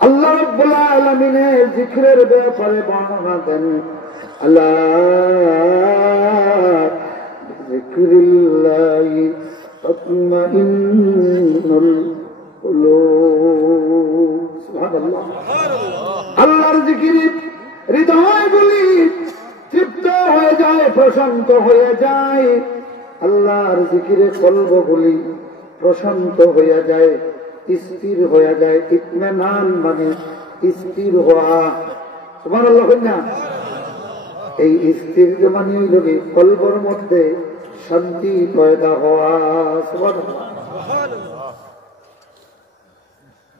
আল্লাহ রাব্বুল আলামিনের জিকিরের ব্যাপারে বর্ণনা দেন, আলা বিযিকরিল্লাহি তাতমাইন্নুল কুলুব। সুবহানাল্লাহ। আল্লাহর জিকিরে হৃদয়গুলি তৃপ্ত হয়ে যায়, প্রশান্ত হয়ে যায়। আল্লাহর জিকিরে কলবগুলি প্রশান্ত হয়ে যায়, স্থির হয়ে যায়। ইতমিনান মানে স্থির হওয়া। সুবহানাল্লাহ। না, এই স্থির মানে হইল কি কলবর মধ্যে শান্তি পয়দা হওয়া। সুবহানাল্লাহ।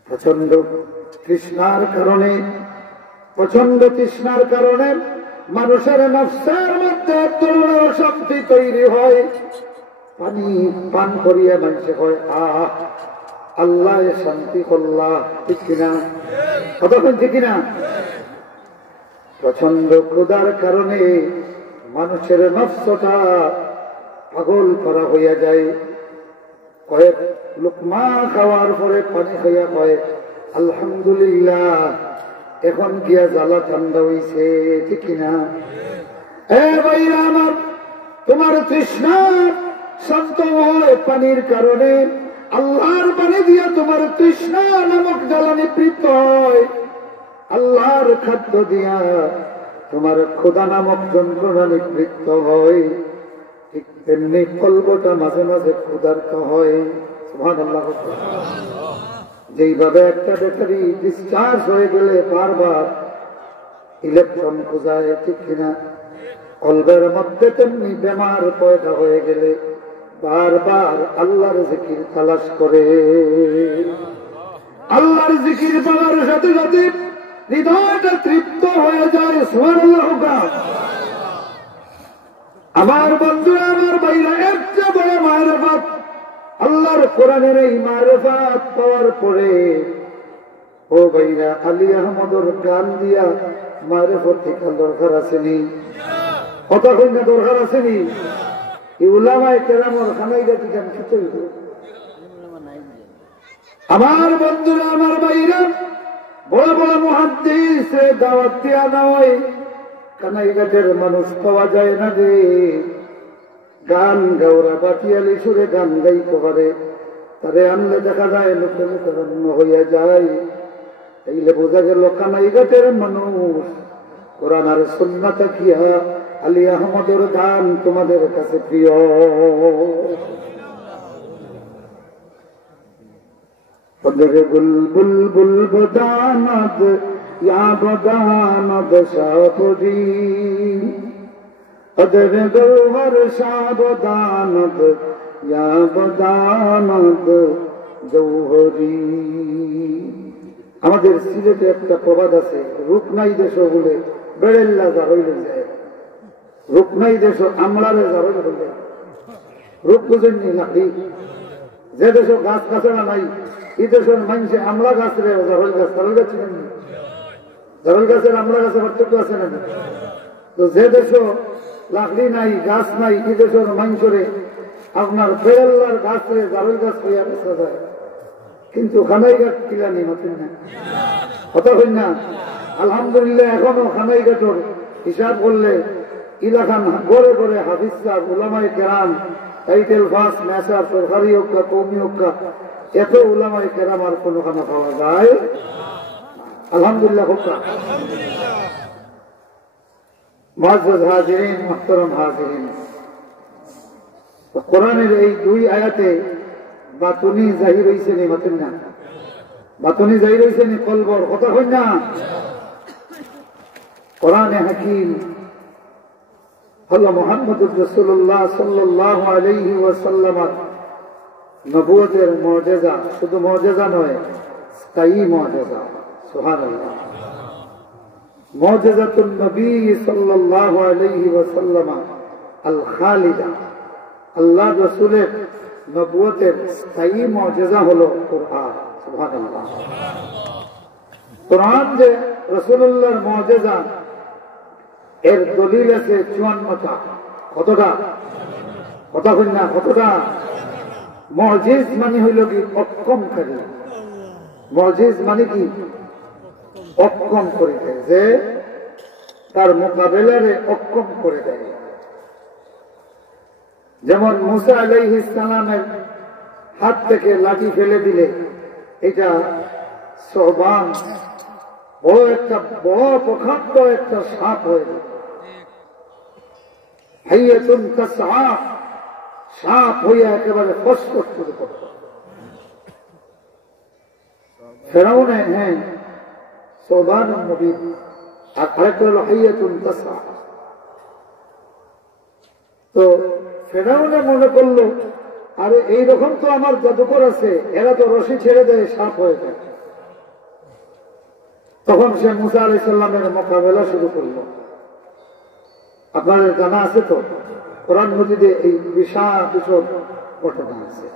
প্রচন্ড তৃষ্ণার কারণে, প্রচন্ড তৃষ্ণার কারণে মানুষের নফসের মধ্যে তরুণ শক্তি তৈরি হয়। পানি পান করিয়া মানুষে হয় আহ আল্লাহ শান্তি করলা। ঠিক কিনা? কতক্ষণ ঠিক কিনা? প্রচন্ড ক্ষুধার কারণে মানুষের নফসটা পাগল করা হইয়া যায়। কয়েক লুকমা খাওয়ার পরে পানি খাইয়া কয় আলহামদুলিল্লাহ, এখন গিয়া জ্বালা ঠান্ডা হইছে। ঠিক কিনা? এ ভাইরা আমার, তোমার তৃষ্ণা শান্ত হয় পানির কারণে। আল্লাহর পানি দিয়া তোমার তৃষ্ণা নামক জ্বালা নিবৃত্ত হয়। আল্লাহর খাদ্য দিয়া তোমার ক্ষুধা নামক যন্ত্রণা নিবৃত্ত হয়। ঠিক তেমনি কলবটা মাঝে মাঝে ক্ষুধার্ত হয়। সুবহানাল্লাহ। যেইভাবে একটা ব্যাটারি ডিসচার্জ হয়ে গেলে বারবার ইলেকট্রন খোঁজায়। ঠিক কিনা? কলবের মধ্যে তেমনি বেমার পয়দা হয়ে গেলে বারবার আল্লাহর জিকির তালাশ করে। আল্লাহর জিকির পাওয়ার সাথে সাথে হৃদয়টা তৃপ্ত হয়ে যায়। সুবহানাল্লাহ। আমার বন্ধুরা, আমার ভাইরা, একটা বড় মারফত আল্লাহর কোরআনের এই মারফত পাওয়ার পরে ও ভাইরা, আলী আহমদর গান দিয়া মারফত শিখার দরকার আসেনি? কতক্ষণ না দরকার আসেনি? উলামায়ে কেরামর খানাইগাতি গান খেতে হইত। আমার বন্ধুরা, আমার ভাইরা, বড় বড় মুহাদ্দিস দাওয়াত দেয়া নয়। কানাইঘাটের মানুষ পাওয়া যায় না যে গান গাওরা বাটিয়ালি সুরে গান গাইতে পারে। তারে আনলে দেখা যায় লোকে মুখরান্ন হইয়া যায়। এইলে বোঝা গেল কানাইঘাটের মানুষ কোরআন আর সুন্নাত কিয়া আলী আহমদের গান তোমাদের কাছে প্রিয়। বুলবুল বদানত ইয়া বদানত সাবরি, অদর গৌহর সাবদানত ইয়া বদানত গৌহরি। আমাদের সিলেটে একটা প্রবাদ আছে, রূপনাই দেশ বলে বেড়েল্লা জারইল যায়। রূপনাই দেশ আমলারে জারইল যায়। রূপ বুঝেননি নাকি? যে দেশ গাছ গাছড়া নাই, এই দেশের মানুষে আমলা গাছ রে জারল গাছ, জারল গাছ চিনেন? জারল গাছের আমলা গাছের পার্থক্য আছে না? তো যে দেশ লাকড়ি নাই, গাছ নাই, এই দেশের মানুষরে আপনার বেড়েল্লার গাছ রে জারল গাছ হইয়া বেচা যায়। কিন্তু খানাইঘাট কিলানি মাতেন না, কথা হই না? আলহামদুলিল্লাহ এখনো খানাইঘাটর হিসাব করলে ইলাকান গড়ে গড়ে হাফিজ সাহেব, উলামায়ে কেরাম, টাইটেল ফাস নেশা সরকারি হোক বা কৌমি হোক, এত উলামায়ে কেরাম আর কোনো খানা পাওয়া যায়? আলহামদুলিল্লাহ হোক। মুআজ্জাজ হাজিরিন, মুহতারাম হাজিরিন, কোরআনের এই দুই আয়াতে বাতুনি জাহির হইছে নি মাতেন না? বাতুনি জাহির হইছে নি কলবর, কথা হই না? কোরআনে হাকিম হলো মুহাম্মদুর রাসূলুল্লাহ সাল্লাল্লাহু আলাইহি ওয়াসাল্লামের নবুয়তের মুজিজা। শুধু মুজিজা নয়, স্থায়ী মুজিজা। সুবহানাল্লাহ। মুজিজাতুন নবী সাল্লাল্লাহু আলাইহি ওয়াসাল্লাম আল খালিদা, আল্লাহ রাসূলের নবুয়তের স্থায়ী মুজিজা হলো কোরআন। সুবহানাল্লাহ। কোরআন যে রাসূলুল্লাহর মুজিজা, এর দলিল আছে 54টা। কতটা? কথা বল না, কতটা? মুজিজ মানে হইল কি? অক্ষমকারী। মুজিজ মানে কি? অক্ষম করে দেয়, যে তার মোকাবেলারে অক্ষম করে দেয়। যেমন মুসা আলাইহিস সালামের হাত থেকে লাঠি ফেলে দিলে এটা সোবান বড় একটা বড় প্রখণ্ড একটা সাপ হয়ে গেল। হাইয়াতুন তাসআ, সাপ হইয়া একেবারে ফসফস করে পড়ল। ফেরাউনে হ্যাঁ সোবান মুবিন, আর আরেকটা হলো হাইয়াতুন তাসআ। তো ফেরাউনে মনে করলো আরে এইরকম তো আমার জাদুকর আছে, এরা তো রশি ছেড়ে দেয় সাপ হয়ে যায়। তখন সে মুসা আলাইহিস সালামের মোকাবেলা শুরু করলো। আপনাদের জানা আছে তো, কোরআন মজিদে এই বিশাল বিশদ ঘটনা আছে।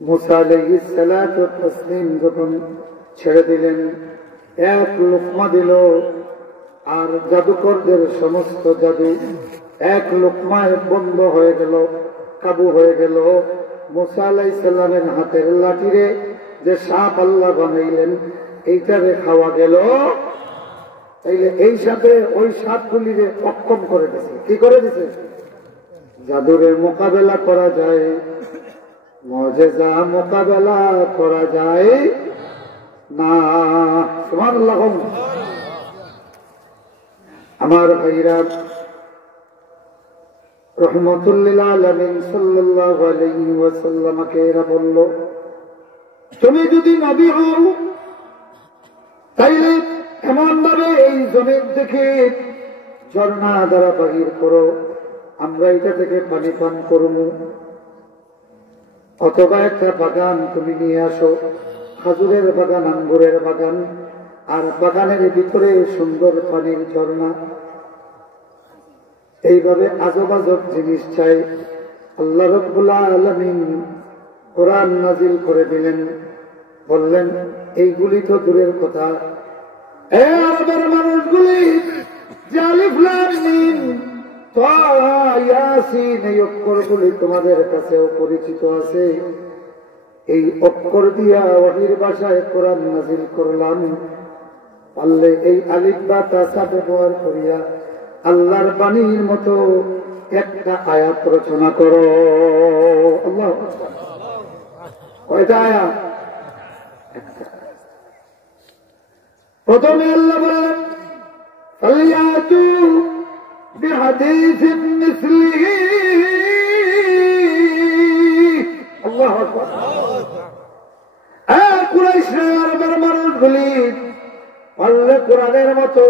মুসা আলাইহিস সালাতু ওয়াস তাসলিম যখন ছেড়ে দিলেন, এক লোকমা দিল, আর জাদুকরদের সমস্ত জাদু এক লোকমায় বন্ধ হয়ে গেল, কাবু হয়ে গেল। মুসা আলাইহিস সালামের হাতের লাঠিরে যে সাপ আল্লাহ বানাইলেন এইটারে খাওয়া গেল। তাইলে এই সাথে ওই সাপগুলিরে অক্ষম করে দিছে। কি করে দিছে? জাদুরে মোকাবেলা করা যায়, মুজিজা মোকাবেলা করা যায় না। সুবহানাল্লাহ। আমার ভাইরা, রহমতুল্লিল আলামিন সাল্লাল্লাহু আলাইহি ওয়াসাল্লামকে এরা বলল, তুমি যদি নবী হও তাইলে এমন ভাবে এই জমিন থেকে ঝর্ণা দ্বারা বাহির করো, আমরা এটা থেকে পানি পান করব। অথবা একটা বাগান তুমি নিয়ে আসো, খাজুরের বাগান, আঙ্গুরের বাগান, আর বাগানের ভিতরে সুন্দর পানির ঝর্ণা। এইভাবে আজব আজব জিনিস চাই। আল্লাহ রাব্বুল আলামিন কোরআন নাজিল করে দিলেন, বললেন এইগুলি তো দূরের কথা, আরবের মানুষগুলি যে আলিফ লাম মিম তাহা ইয়াসিন এই অক্ষরগুলি তোমাদের কাছেও পরিচিত আছে। এই অক্ষর দিয়া ওহীর ভাষায় কোরআন নাজিল করলাম। পারলে এই আলিফ বা তাসা ব্যবহার করিয়া আল্লাহর বাণীর মতো একটা আয়াত রচনা করো। আল্লাহু আকবার। কয়টা আয়াত? প্রথমে আল্লাহ বলেন ফালিয়াতু বিহাদিসিন মিসলিহি। আল্লাহু আকবার। কুরাইশরা, আরবের মানুষগুলি, পারলে কোরআনের মতো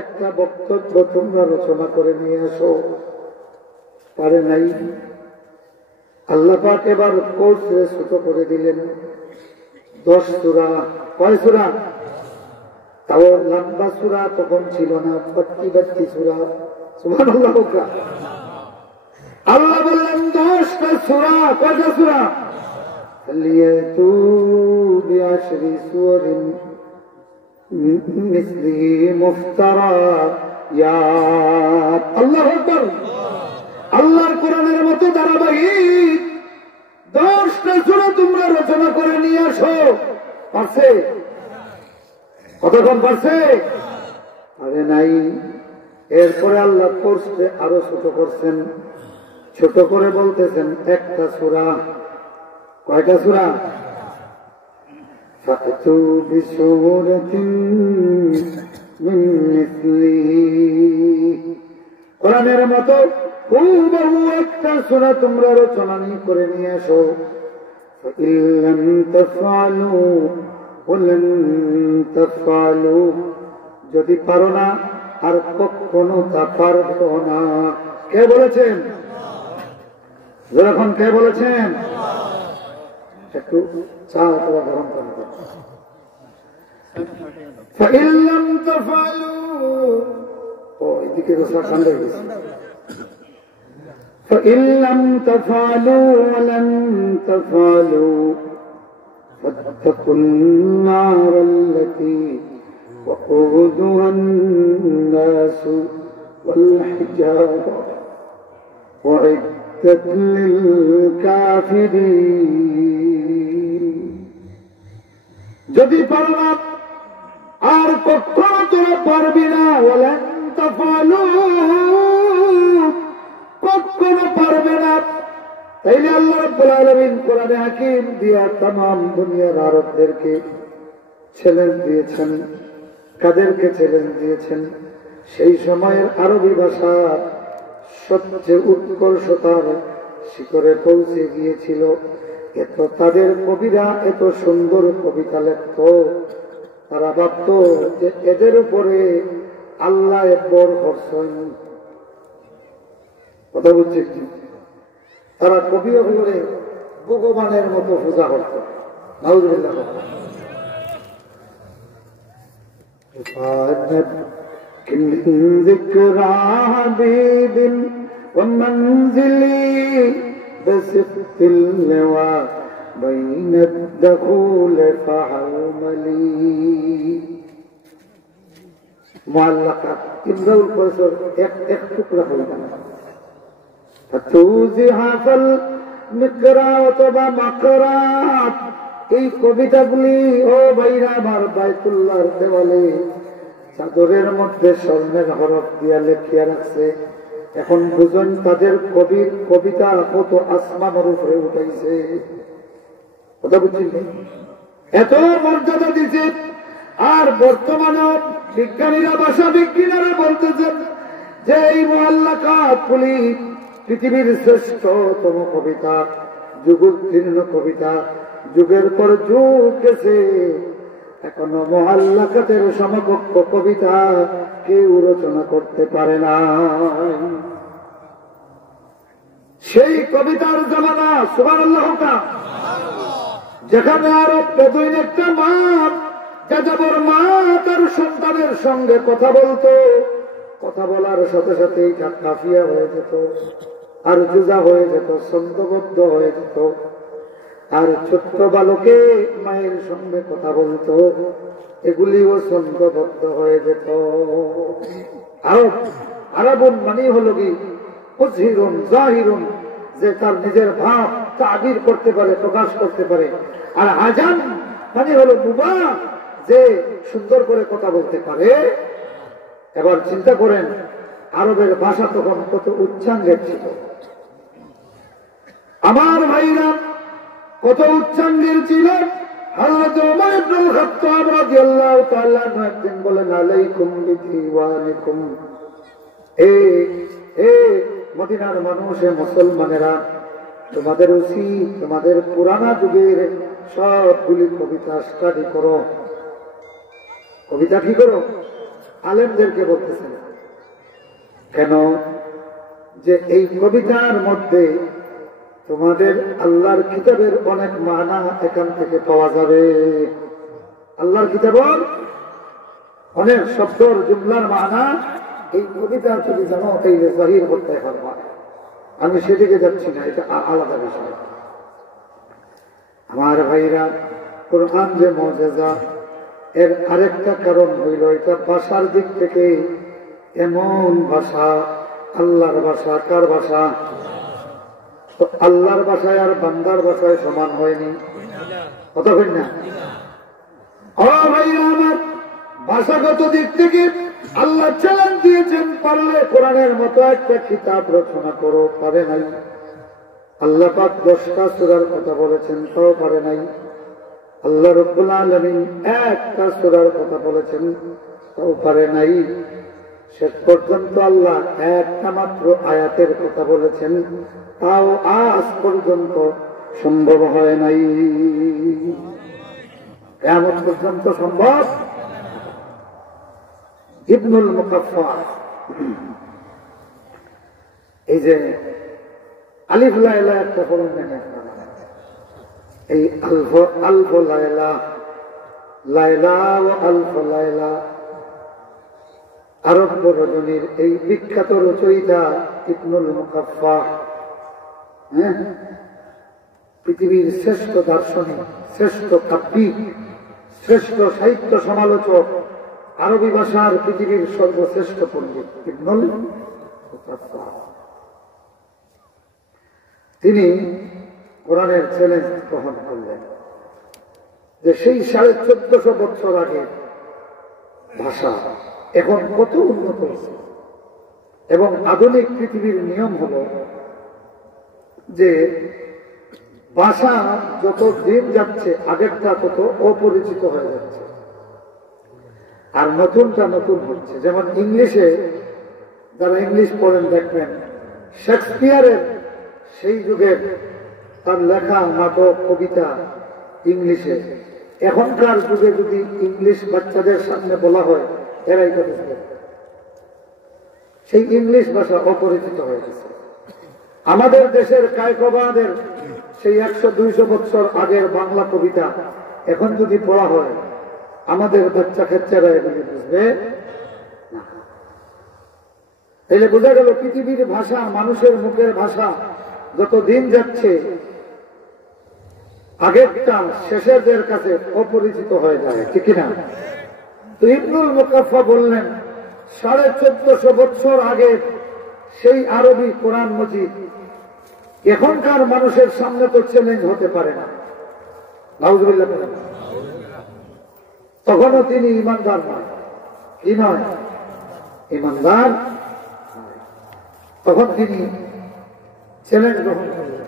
একটা বক্তব্য তোমরা রচনা করে নিয়ে আসো। পারে নাই। আল্লাহ পাক এবার কোর্সে ছোট করে দিলেন 10 সূরা। কয় সূরা? তাও লম্বা সূরা তখন ছিল না, 32 সূরা। সুবহানাল্লাহ। আল্লাহ বললেন 10টা সূরা। কয়টা সূরা? লিয়াতু বিআশরি সূরাতিন মিসলিহি মুফতারায়াত। আল্লাহু আকবার। আল্লাহর কোরআনের মতো ধারাবাহিক 10টা সূরা তোমরা রচনা করে নিয়ে আসো। পারছে? কতক্ষণ পারছে? আরে নাই। এরপরে আল্লাহ কোর্সে আরো ছোট করছেন, ছোট করে বলতেছেন একটা সূরা। কয়টা সূরা? ফাতু বিসূরাতিন মিন মিসলিহি। কোরআনের মতো হুবহু একটা সূরা তোমরা রচনা করে নিয়ে আসো। ফাইল্লাম তাফআলু ওয়ালান তাফআলু। যদি পারো না আর কখনো তা পারবো না। কে বলেছেন? যখন কে বলেছেন? একটু চা অথবা গরম পানি দাও। ফাইল্লাম তাফআলু। ও এদিকে রসুল ঠান্ডা হয়ে গেছে। ফাইল্লাম তাফআলু ওয়ালান তাফআলু ফাত্তাকুন নারাল্লাতী وقودها الناس والحجارة أعدت للكافرين যদি পারো না আর কখনো তোরা পারবি না, বলেন তাফালু, কখনো পারবে না। তাইলে আল্লাহ রাব্বুল আলামিন কোরআনে হাকিম দিয়া তামাম দুনিয়ার আরবদেরকে চ্যালেঞ্জ দিয়েছেন। কাদেরকে চ্যালেঞ্জ দিয়েছেন? সেই সময়ের আরবি ভাষা সবচেয়ে উৎকর্ষতার শিখরে পৌঁছে গিয়েছিল। এত তাদের কবিরা এত সুন্দর কবিতা লিখত, তারা ভাবত যে এদের উপরে আল্লাহ বর করছেন। কথা বুঝছে কি? তারা কবি হলে ভগবানের মতো পূজা করত। নাউযুবিল্লাহ। ذكرى حبيب ومنزلي بسقط اللواء بين الدخول فحوملي معلقات ইমরাউল কসর এক টুকরা হয়ে গেল। তুজিহা ফাল মিকরা অথবা মাকরাত, এই কবিতাগুলি ও ভাইরা আমার বাইতুল্লাহর দেওয়ালে চাদরের মধ্যে স্বর্ণের হরফ দিয়া লেখিয়া রাখছে। এখন বুঝুন তাদের কবির কবিতা কত আসমানের উপরে উঠাইছে। কথা বুঝছেন? এত মর্যাদা দিছে। আর বর্তমানে বিজ্ঞানীরা, ভাষা বিজ্ঞানীরা বলতেছেন যে এই মুআল্লাকাতগুলি পৃথিবীর শ্রেষ্ঠতম কবিতা, যুগোত্তীর্ণ কবিতা, যুগের পর যুগ গেছে, এখনো মুআল্লাকাতের সমকক্ষ কবিতা কেউ রচনা করতে পারে না। সেই কবিতার জামানা, সুবহানাল্লাহ, যেখানে আরব বেদুইন একটা মা, যাযাবর মা তার সন্তানের সঙ্গে কথা বলতো, কথা বলার সাথে সাথে কাফিয়া হয়ে যেত, আর জুজা হয়ে যেত, ছন্দবদ্ধ হয়ে যেত। আর ছোট্ট বালকে মায়ের সঙ্গে কথা বলতো, এগুলিও ছন্দবদ্ধ হয়ে যেত। আরবুন মানে হলো কি উজহিরুন জাহিরুন, যে তার নিজের ভাব তাবির করতে পারে, প্রকাশ করতে পারে। আর আজান মানে হলো বুবা, যে সুন্দর করে কথা বলতে পারে। এবার চিন্তা করেন আরবের ভাষা তখন কত উচ্চাঙ্গের ছিল। আমার ভাইরা কত উচ্চাঙ্গের ছিল। হযরত ওমর ইবনে খাত্তাব রাদিয়াল্লাহু তাআলা একদিন বলেন, আলাইকুম বিদিওয়ানিকুম, মদিনার মানুষ, মুসলমানেরা, তোমাদের উচিত তোমাদের পুরানা যুগের সবগুলি কবিতা স্টাডি করো। কবিতা কি করো? আলেমদেরকে বলতেছেন। কেন? যে এই কবিতার মধ্যে তোমাদের আল্লাহর কিতাবের অনেক মানা এখান থেকে পাওয়া যাবে। আল্লাহর কিতাবের অনেক শব্দর জুমলার মানা এই কবিতা যদি জানো তাইলে জাহির করতে পারবা। আমি সেদিকে যাচ্ছি না, এটা আলাদা বিষয়। আমার ভাইরা, কোরআন যে মুজিজা, এর আরেকটা কারণ হইল এটা ভাষার দিক থেকে এমন ভাষা, আল্লাহর ভাষা। কার ভাষা? তো আল্লাহর ভাষায় আর বান্দার ভাষায় সমান হয়নি। কথা বলেন না? ও ভাইরা আমার, ভাষাগত দিক থেকে আল্লাহ চ্যালেঞ্জ দিয়েছেন, পারলে কোরআনের মতো একটা কিতাব রচনা করো। পারে নাই। আল্লাহ পাক 10টা সূরার কথা বলেছেন, তাও পারে নাই। আল্লাহ রাব্বুল আলামিন একটা সূরার কথা বলেছেন, তাও পারে নাই। শেষ পর্যন্ত আল্লাহ একটা মাত্র আয়াতের কথা বলেছেন, তাও আজ পর্যন্ত সম্ভব হয় নাই। কিয়ামত পর্যন্ত সম্ভব। ইবনুল মুকাফফা, এই যে আলিফ লাইলা একটা পড়েন, এই আলফ লাইলা, লাইলা ও আলফ লাইলা, আরব রজনীর এই বিখ্যাত রচয়িতা ইবনুল মুকাফফা, পৃথিবীর শ্রেষ্ঠ দার্শনিক, শ্রেষ্ঠ কাব্যিক, শ্রেষ্ঠ সাহিত্য সমালোচক, আরবি ভাষার পৃথিবীর সর্বশ্রেষ্ঠ পণ্ডিত ইবনুল মুকাফফা। তিনি কোরআনের চ্যালেঞ্জ গ্রহণ করলেন। যে সেই 1450 বছর আগে ভাষা এখন কত উন্নত হয়েছে। এবং আধুনিক পৃথিবীর নিয়ম হল যে ভাষা যত দিন যাচ্ছে আগেরটা তত অপরিচিত হয়ে যাচ্ছে, আর নতুনটা নতুন হচ্ছে। যেমন ইংলিশে, যারা ইংলিশ পড়েন দেখবেন শেক্সপিয়ারের সেই যুগের তার লেখা নাটক কবিতা ইংলিশে, এখনকার যুগে যদি ইংলিশ বাচ্চাদের সামনে বলা হয় এরাই কথা, সেই ইংলিশ ভাষা অপরিচিত হয়ে গেছে। আমাদের দেশের কায়কবাদের সেই 100-200 বছর আগের বাংলা কবিতা এখন যদি পড়া হয় আমাদের বাচ্চা কাচ্চারা এগুলি বুঝবে না। তাহলে বোঝা গেল পৃথিবীর ভাষা, মানুষের মুখের ভাষা যত দিন যাচ্ছে আগেরটা শেষেরদের কাছে অপরিচিত হয়ে যায়, ঠিক না? তো ইবনুল মুকাফফা বললেন 1450 বছর আগে সেই আরবি কোরআন মজিদ এখনকার মানুষের সামনে তো চ্যালেঞ্জ হতে পারে না। নাউজুবিল্লাহ। তখনও তিনি ইমানদার নয়, কি নয়? ইমানদার। তখন তিনি চ্যালেঞ্জ গ্রহণ করলেন।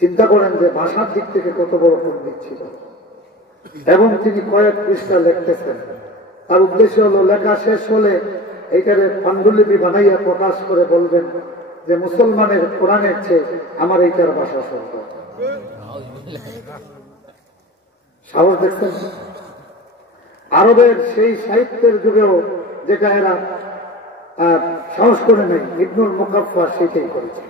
চিন্তা করেন যে ভাষার দিক থেকে কত বড় পণ্ডিত ছিল। এবং তিনি কয়েক পৃষ্ঠা লিখতেছেন। তার উদ্দেশ্য হলো লেখা শেষ হলে এইটারে পাণ্ডুলিপি বানাইয়া প্রকাশ করে বলবেন যে মুসলমানের কোরআনের চেয়ে আমার এইটার ভাষা সুন্দর। সাহস দেখছেন? আরবের সেই সাহিত্যের যুগেও যেটা এরা সাহস করে নেই, ইবনুল মুকাফফা সেটাই করেছে।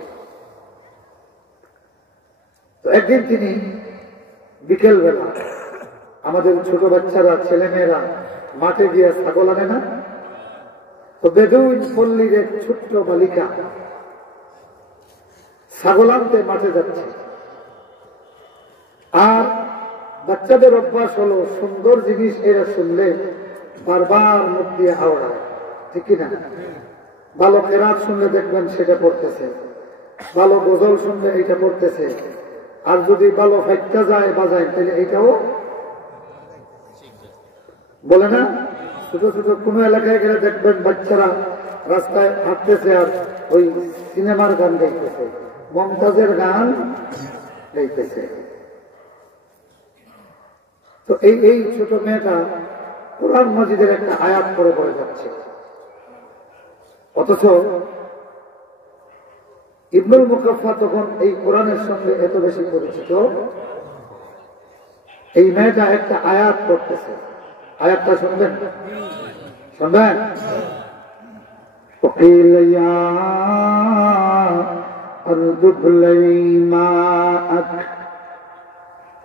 তো একদিন তিনি বিকেল বেলা, আমাদের ছোট বাচ্চারা ছেলেমেয়েরা মাঠে গিয়ে ছাগল আনে না, তো বেদুইন পল্লীর এক ছোট্ট বালিকা ছাগল আনতে মাঠে যাচ্ছে। আর বাচ্চাদের অভ্যাস হলো সুন্দর জিনিস এরা শুনলে বারবার মুখ দিয়ে আওড়ায়, ঠিক কিনা? ভালো কেরাত শুনলে দেখবেন সেটা পড়তেছে, ভালো গজল শুনলে এটা পড়তেছে, আর যদি ভালো ফাইটটা যায় বাজায় তাহলে এইটাও বলে না। ছোট ছোট কোনো এলাকায় গেলে দেখবেন বাচ্চারা রাস্তায় হাঁটতেছে আর ওই সিনেমার গান গাইতেছে, মমতাজের গান গাইতেছে। তো এই ছোট মেয়েটা কোরআন মজিদের একটা আয়াত পড়ে পড়ে যাচ্ছে, অথচ ইবনুল মুকাফফা তখন এই কোরআনের সঙ্গে এত বেশি পরিচিত। এই মেয়েটা একটা আয়াত পড়তেছে, আয়াতটা শুনবেন, শুনবেন? وقيل يا أرض ابلعي ماءك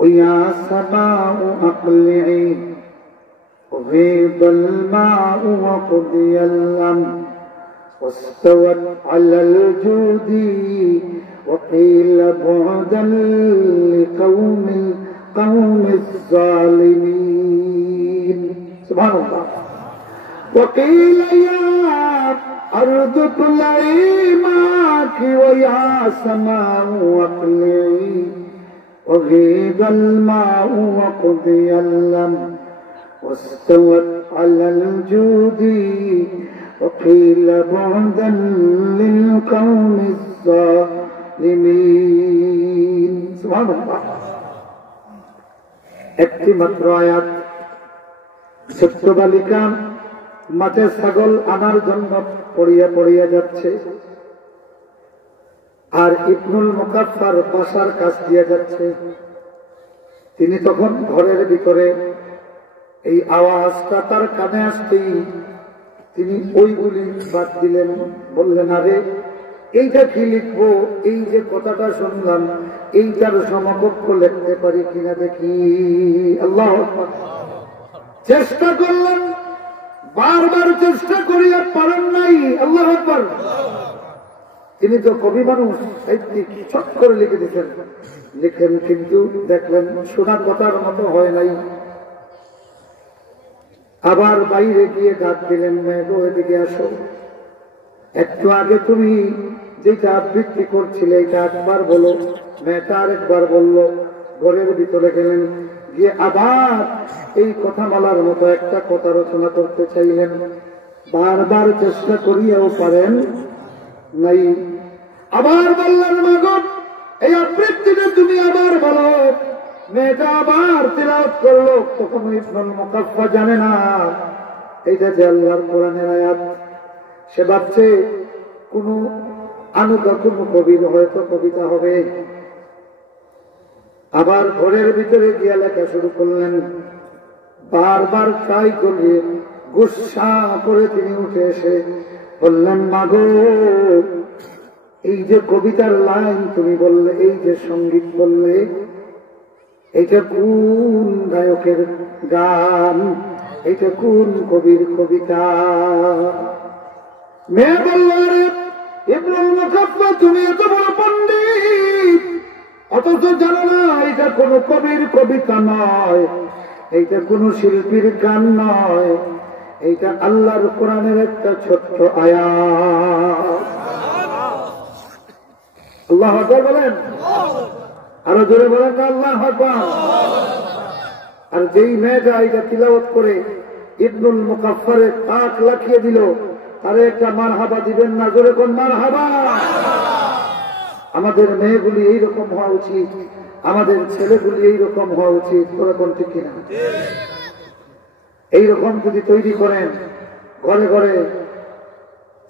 ويا سماء أقلعي وغيض الماء وقضي الأمر واستوت على الجود وقيل بعدا لقوم الظالمين. سبحان الله. وقيل يا أرض ابلعي ماءك ويا سماء أقلعي وغيض الماء وقضي الأمر واستوت على الجود وقيل بعدا للقوم الظالمين. سبحان الله. একটি মাত্র আয়াত। ছোট্ট বালিকা মাঠে ছাগল আনার জন্য পড়িয়া পড়িয়া যাচ্ছে, আর ইবনুল মুকাফফার বাসার কাছ দিয়ে যাচ্ছে। তিনি তখন ঘরের ভিতরে, এই আওয়াজটা তার কানে আসতেই তিনি ওইগুলি বাদ দিলেন, বললেন আরে এইটা কি লিখবো, এই যে কথাটা শুনলাম এইটার সমকক্ষ লিখতে পারি কিনা দেখি। আল্লাহু আকবার। চেষ্টা করলেন, বারবার চেষ্টা করিয়া পারেন নাই। আল্লাহু আকবার। তিনি তো কবি মানুষ, সাহিত্যিক, চট করে লিখে দিতেন, লিখেন, কিন্তু দেখলেন শোনা কথার মতো হয় নাই। আবার বাইরে গিয়ে ডাক দিলেন, মেয়েগো এদিকে আসো, একটু আগে তুমি যেটা আবৃত্তি করছিলে এটা একবার বলো। মেয়েটা আরেকবার বলল। ঘরের ভিতরে গেলেন, গিয়ে আবার এই কথা বলার মতো একটা কথা রচনা করতে চাইলেন, বারবার চেষ্টা করিয়াও পারেন নাই। আবার বললেন, মাগো এই আবৃত্তিটা তুমি আবার বলো। মেয়েটা আবার তিলাওয়াত করলো। তখন ইবনুল মুকাফফা জানে না এইটা যে আল্লাহর কোরআনের আয়াত। সে ভাবছে কোন আনুকা কোন কবির হয়তো কবিতা হবে। আবার ঘরের ভিতরে গিয়ে লেখা শুরু করলেন। বারবার ট্রাই করলে গুসা করে তিনি উঠে এসে বললেন, মাগো এই যে কবিতার লাইন তুমি বললে, এই যে সঙ্গীত বললে, এইটা কোন গায়কের গান, এইটা কোন কবির কবিতা? মেয়ে বলল, আরে ইবনুল মুকাফফা তুমি এত বড় পণ্ডিত, অথচ জানো না এটা কোন কবির কবিতা নয়, এইটা কোন শিল্পীর গান নয়, এইটা আল্লাহর কোরআনের একটা ছোট্ট আয়াত। আল্লাহু আকবার বলেন, আরো জোরে বলেন আল্লাহু আকবার। আর যেই মেয়েটা এটা তিলাওয়াত করে ইবনুল মুকাফফারে তাক লাখিয়ে দিল, আরে একটা মারহাবা দিবেন না? জোরে কোন মারহাবা। আমাদের মেয়েগুলি এইরকম হওয়া উচিত, আমাদের ছেলেগুলি এইরকম হওয়া উচিত। তোরা কোন ঠিক কিনা? এইরকম যদি তৈরি করেন, ঘরে ঘরে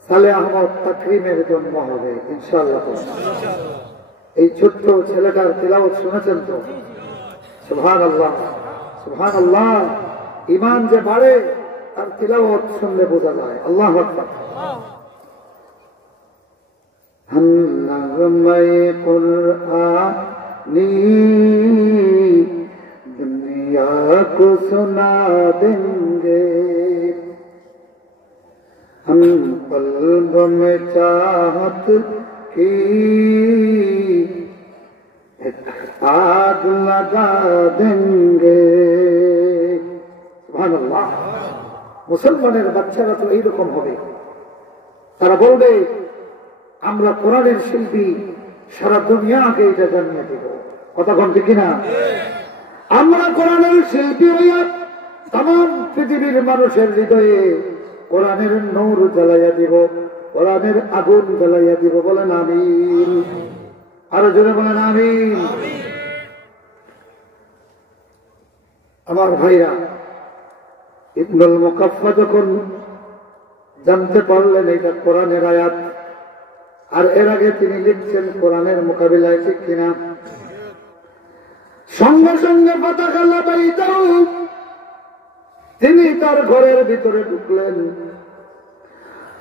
সালে আহমদ তাকরিমের জন্ম হবে ইনশাআল্লাহ। এই ছোট্ট ছেলেটার তিলাওয়াত শুনেছেন তো? সুবহানাল্লাহ, সুবহানাল্লাহ। ঈমান যে বাড়ে তার তিলাওয়াত শুনলে বোঝা যায়। আল্লাহু আকবার। हम नग़मे कुरआनी दुनिया को सुना देंगे, हम क़ल्ब में चाहत की आग लगा देंगे। सुबहानाल्लाह। মুসলমানের বাচ্চারা তো এইরকম হবে, তারা বলবে আমরা কোরআনের শিল্পী, সারা দুনিয়াকে এটা জানিয়ে দেব। কথা বলতে কিনা? আমরা কোরআনের শিল্পী হইয়া তাম পৃথিবীর মানুষের হৃদয়ে কোরআনের নূর জ্বালাইয়া দিব, কোরআনের আগুন জ্বালাইয়া দিব। বলেন আমিন। আরো জোরে বলেন আমিন। আমার ভাইরা, ইবনুল মুকাফফা যখন জানতে পারলেন এটা কোরআনের আয়াত, আর এর আগে তিনি লিখছেন কোরআনের মোকাবিলায়, ঠিক কিনা? সঙ্গে সঙ্গে পতাকা লাগাইতাও তিনি তার ঘরের ভিতরে ঢুকলেন।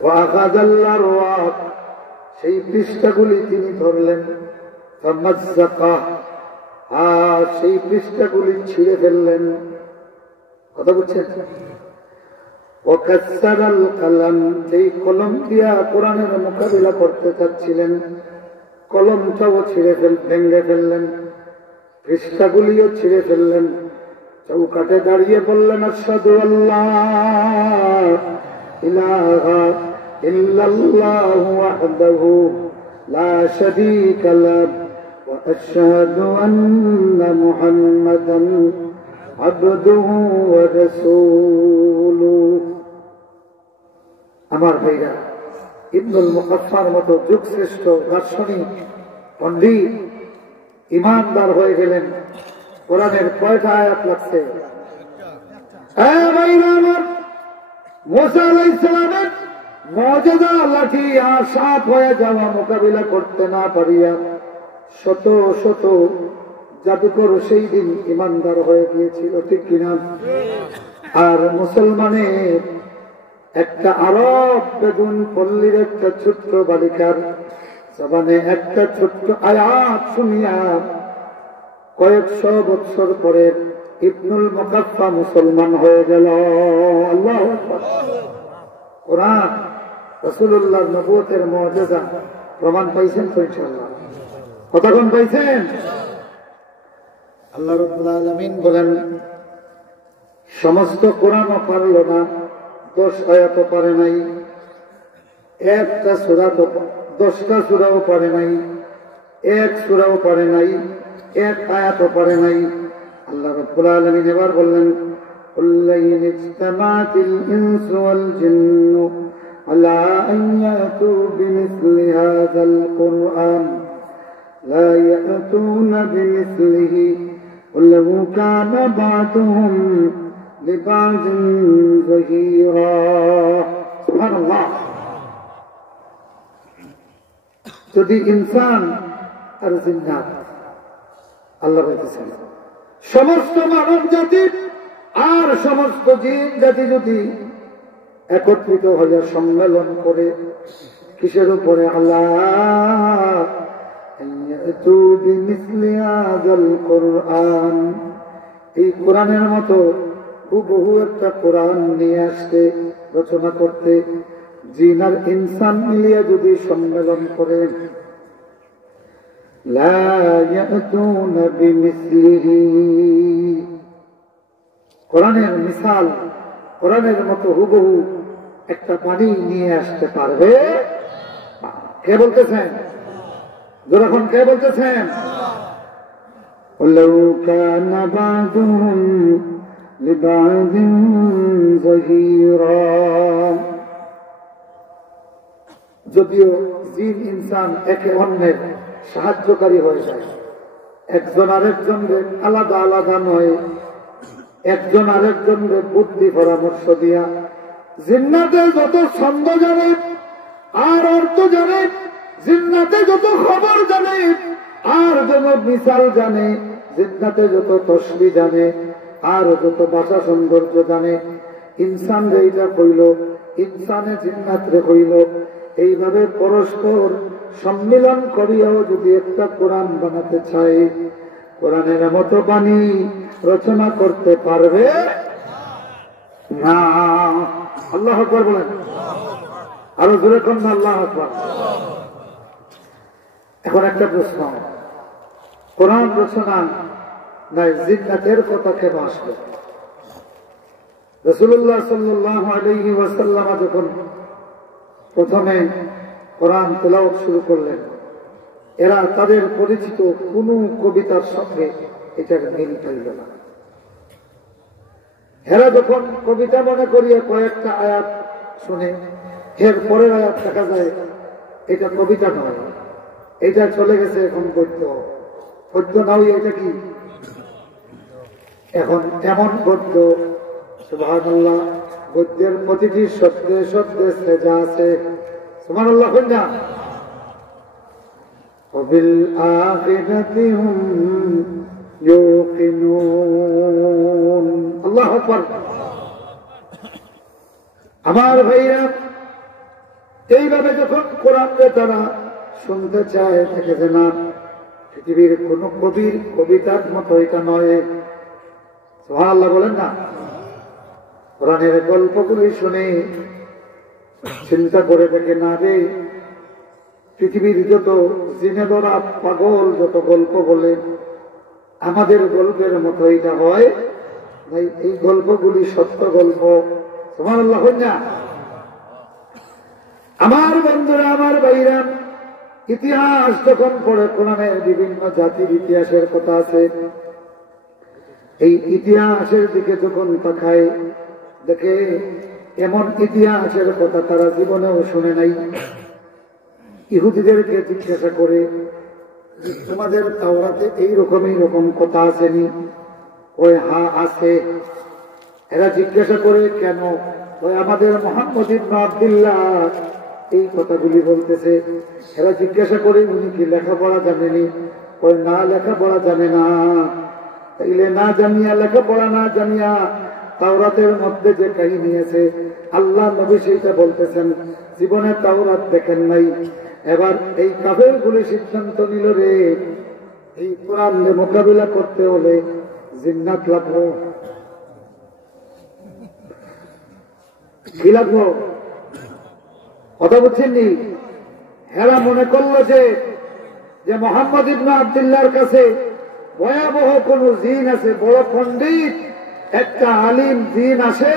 ওয়াকাদাল্লার ওয়াক, সেই পৃষ্ঠাগুলি তিনি ধরলেন। ফামাজ্জাকা, আর সেই পৃষ্ঠাগুলি ছিঁড়ে ফেললেন। কথা বুঝছেন? ওয়াকাসসারাল কালাম, যেই কলম দিয়া কোরআনের মোকাবিলা করতে চাচ্ছিলেন, কলমটাও ভেঙে ফেললেন, পৃষ্ঠাগুলিও ছিঁড়ে ফেললেন। চৌকাঠে দাঁড়িয়ে বললেন, আশহাদু আল্লাহ ইলাহা ইল্লাল্লাহু ওয়াহদাহু লা শারীকা লাহু ওয়া আশহাদু আন্না মুহাম্মাদান আবদুহু ওয়া রাসূলুহু। আমার ভাইরা, ইবনুল মুকাফফার মতো যুগশ্রেষ্ঠ দার্শনিক পণ্ডিত ইমানদার হয়ে গেলেন। কোরআনের কয়টা আয়াত লাগছে? আমার মুসা আলাইহিস সালামের মুজিজা লাঠি আর সাপ হয়ে যাওয়া মোকাবিলা করতে না পারিয়া শত শত জাদুকর সেই দিন ইমানদার হয়ে গিয়েছিল, ঠিক কিনা? আর মুসলমানের একটা আরব বেগুন পল্লীর একটা ছোট্ট বালিকার জবানে একটা ছোট্ট আয়াত শুনিয়া কয়েকশো বৎসর পরে ইবনুল মুকাফফা মুসলমান হয়ে গেল। আল্লাহু আকবার। কোরআন রাসূলুল্লাহর নবুয়তের মুজিজা প্রমাণ পাইছেন তো ইনশাআল্লাহ? কতক্ষণ পাইছেন? আল্লাহ রাব্বুল আলামিন বলেন, সমস্ত কোরআনও পারল না, 10 আয়াতও পারে নাই, একটা সূরা তো 10টা সূরাও পারে নাই, এক সূরাও পারে নাই, এক আয়াতও পারে নাই। আল্লাহ রাব্বুল আলামিন এবার বললেন قل لئن اجتمعت الإنس والجن على أن يأتوا بمثل هذا القرآن لا يأتون بمثله قل لو كان بعضهم لبعض ظهيرا سبحان الله যদি ইনসান আর জিন্নাত আল্লাহ বলতেছেন সমস্ত মানব জাতি আর সমস্ত জিন জাতি যদি একত্রিত হয়ে সম্মেলন করে কিসের উপরে আল্লাহ কোরআন এই কোরআনের মতো হুবহু একটা কোরআন নিয়ে আসতে রচনা করতে জিন আর ইনসান মিলিয়ে যদি সম্মেলন করে লা ইয়াতুনা বিমিসলিহি কোরআনের মিসাল কোরআনের মতো হুবহু একটা পানি নিয়ে আসতে পারবে কে বলতেছেন যখন কে বলতেছেন لو كان بعضهم لبعض ظهيرا যদিও জিন ইনসান একে অন্যের সাহায্যকারী হয়ে যায় একজন আরেকজনের আলাদা আলাদা নয় একজন আরেকজনের বুদ্ধি পরামর্শ দিয়া জিন্নাতে যত ছন্দ জানে আর অর্থ জানে জিন্নাতে যত খবর জানে আর যত মিসাল জানে জিন্নাতে যত তসবি জানে আর যত ভাষা সৌন্দর্য জানে ইনসান এইটা হইল ইনসানে জিন্নাত রে হইল এইভাবে পরস্পর সম্মিলন করিয়াও যদি একটা কোরআন বানাতে চাই কোরআনের মতো বাণী রচনা করতে পারবে না আল্লাহু আকবার বলেন আরো জোরে করুন আল্লাহু আকবার এখন একটা প্রশ্ন কোরআন রচনা নাই জিন্নাতের কথা কেন আসবে রাসূলুল্লাহ সাল্লাল্লাহু আলাইহি ওয়াসাল্লাম যখন প্রথমে কোরআন তেলাওয়াত শুরু করলেন এরা তাদের পরিচিত কোন কবিতার সঙ্গে এটার মিল পাইল না এরা যখন কবিতা মনে করিয়া কয়েকটা আয়াত শুনে এর পরের আয়াত দেখা যায় এটা কবিতা নয় এটা চলে গেছে এখন গদ্য গদ্য নয় এটা কি এখন এমন গদ্য সুবহানাল্লাহ গদ্যের প্রতিটি শব্দে শব্দে সেজা আছে সুবহানাল্লাহ কইনা وبالآخرة هم يوقنون الله أكبر আমার ভাইরা এইভাবে যখন কোরআনকে তারা শুনতে চায় দেখেছে না পৃথিবীর কোন কবির কবিতার মতো এটা নয় সুবহানাল্লাহ বলেন না কোরআনের গল্পগুলি শুনে চিন্তা করে দেখে না রে পৃথিবীর যত জিনে ধরা পাগল যত গল্প বলে আমাদের গল্পের মতো এটা হয় ভাই এই গল্পগুলি সত্য গল্প সুবহানাল্লাহ হয় না আমার বন্ধুরা আমার ভাইরা ইতিহাস যখন পড়ে কোরআনের বিভিন্ন জাতির ইতিহাসের কথা আছে এই ইতিহাসের দিকে যখন তাকায় দেখে এমন ইতিহাসের কথা তারা জীবনেও শুনে নাই ইহুদিদেরকে জিজ্ঞাসা করে তোমাদের তাওরাতে এইরকম কথা আসেনি ওই হা আছে এরা জিজ্ঞাসা করে কেন ওই আমাদের মুহাম্মদ ইবনে আব্দুল্লাহ এই কথাগুলি বলতেছে এরা জিজ্ঞাসা করে উনি কি লেখাপড়া জানেনি ওই না লেখাপড়া জানে না তাইলে না জানিয়া লেখাপড়া না জানিয়া তাওরাতের মধ্যে যে কাহিনী আছে আল্লাহ নবী সেইটা বলতেছেন জীবনে তাওরাত দেখেন নাই এবার এই কাফেরগুলি সিদ্ধান্ত নিল রে এই কোরআন মোকাবিলা করতে হলে জিন্নাত লাগবো কি লাগবো কথা বুঝছেননি হেরা মনে করলো যে মুহাম্মদ ইবনে আব্দুল্লাহর কাছে ভয়াবহ কোন জিন আছে বড় পণ্ডিত একটা আলিম জিন আসে